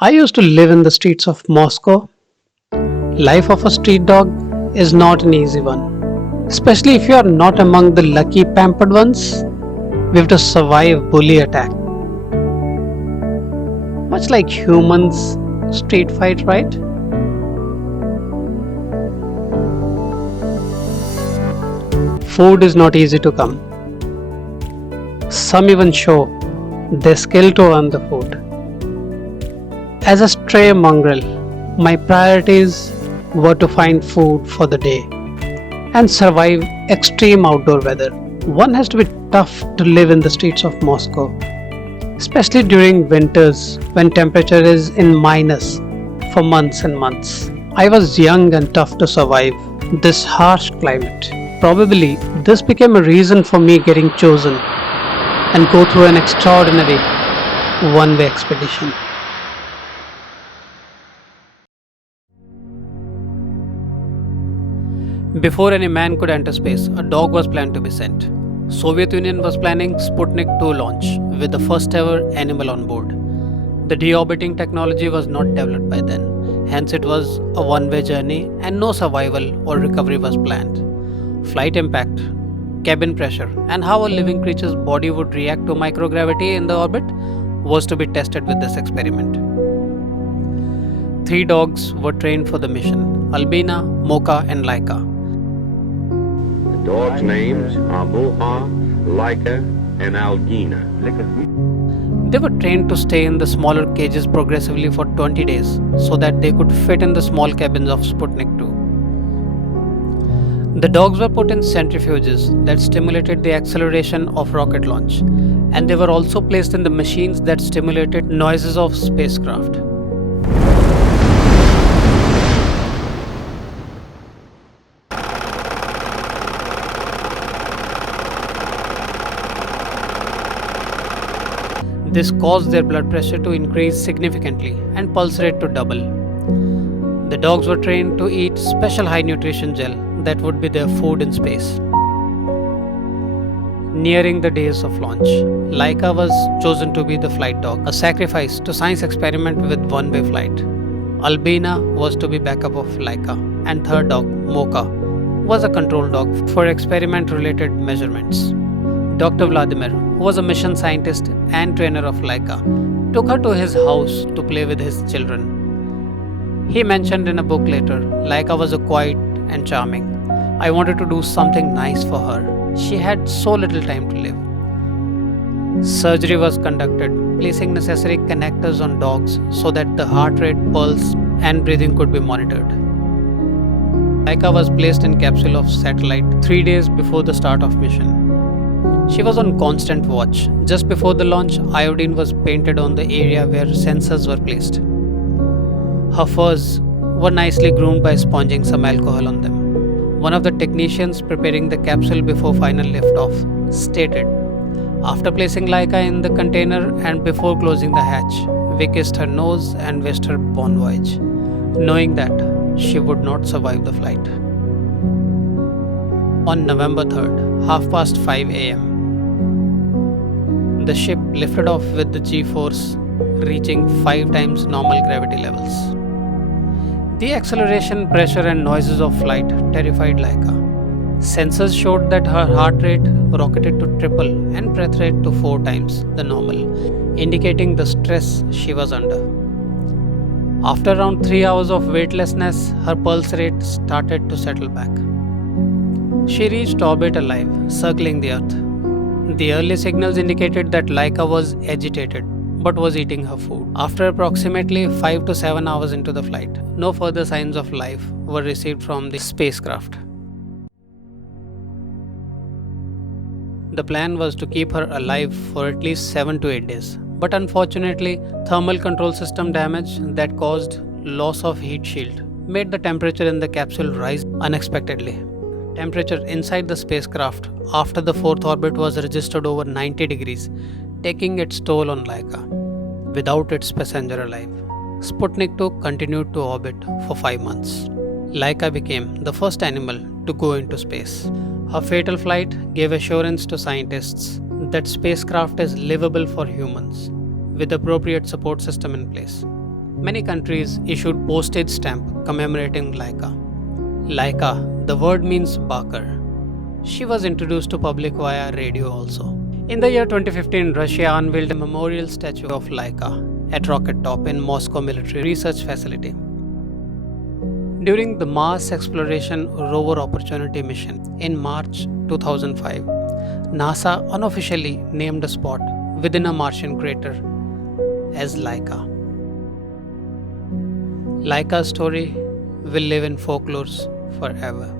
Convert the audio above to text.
I used to live in the streets of Moscow. Life of a street dog is not an easy one, especially if you are not among the lucky pampered ones. We have to survive bully attack, much like humans street fight, right? Food is not easy to come. Some even show their skill to earn the food. As a stray mongrel, my priorities were to find food for the day and survive extreme outdoor weather. One has to be tough to live in the streets of Moscow, especially during winters when temperature is in minus for months and months. I was young and tough to survive this harsh climate. Probably this became a reason for me getting chosen and go through an extraordinary one-way expedition. Before any man could enter space, a dog was planned to be sent. Soviet Union was planning Sputnik 2 launch with the first ever animal on board. The deorbiting technology was not developed by then, hence it was a one-way journey and no survival or recovery was planned. Flight impact, cabin pressure, and how a living creature's body would react to microgravity in the orbit was to be tested with this experiment. Three dogs were trained for the mission: Albina, Mocha, and Laika. The dogs' names are Moha, Laika, and Algina. They were trained to stay in the smaller cages progressively for 20 days so that they could fit in the small cabins of Sputnik 2. The dogs were put in centrifuges that stimulated the acceleration of rocket launch, and they were also placed in the machines that stimulated noises of spacecraft. This caused their blood pressure to increase significantly and pulse rate to double. The dogs were trained to eat special high nutrition gel that would be their food in space. Nearing the days of launch, Laika was chosen to be the flight dog, a sacrifice to science experiment with one-way flight. Albina was to be backup of Laika, and third dog, Mocha, was a control dog for experiment-related measurements. Dr. Vladimir, who was a mission scientist and trainer of Laika, took her to his house to play with his children. He mentioned in a book later, Laika was a quiet and charming. I wanted to do something nice for her. She had so little time to live. Surgery was conducted, placing necessary connectors on dogs so that the heart rate, pulse, and breathing could be monitored. Laika was placed in capsule of satellite 3 days before the start of mission. She was on constant watch. Just before the launch, iodine was painted on the area where sensors were placed. Her furs were nicely groomed by sponging some alcohol on them. One of the technicians preparing the capsule before final liftoff stated, "After placing Laika in the container and before closing the hatch, we kissed her nose and wished her bon voyage, knowing that she would not survive the flight." On November 3rd, 5:30 a.m., the ship lifted off with the G-force reaching 5 times normal gravity levels. The acceleration, pressure, and noises of flight terrified Laika. Sensors showed that her heart rate rocketed to triple and breath rate to 4 times the normal, indicating the stress she was under. After around 3 hours of weightlessness, her pulse rate started to settle back. She reached orbit alive, circling the Earth. The early signals indicated that Laika was agitated but was eating her food. After approximately 5 to 7 hours into the flight, no further signs of life were received from the spacecraft. The plan was to keep her alive for at least 7 to 8 days, but unfortunately, thermal control system damage that caused loss of heat shield made the temperature in the capsule rise unexpectedly. Temperature inside the spacecraft after the fourth orbit was registered over 90 degrees, taking its toll on Laika. Without its passenger alive, Sputnik 2 continued to orbit for 5 months. Laika became the first animal to go into space. Her fatal flight gave assurance to scientists that spacecraft is livable for humans with appropriate support system in place. Many countries issued postage stamp commemorating Laika. Laika, the word means barker. She was introduced to public via radio also. In the year 2015, Russia unveiled a memorial statue of Laika at Rocket Top in Moscow Military Research Facility. During the Mars Exploration Rover Opportunity mission in March 2005, NASA unofficially named a spot within a Martian crater as Laika. Laika's story will live in folklore forever.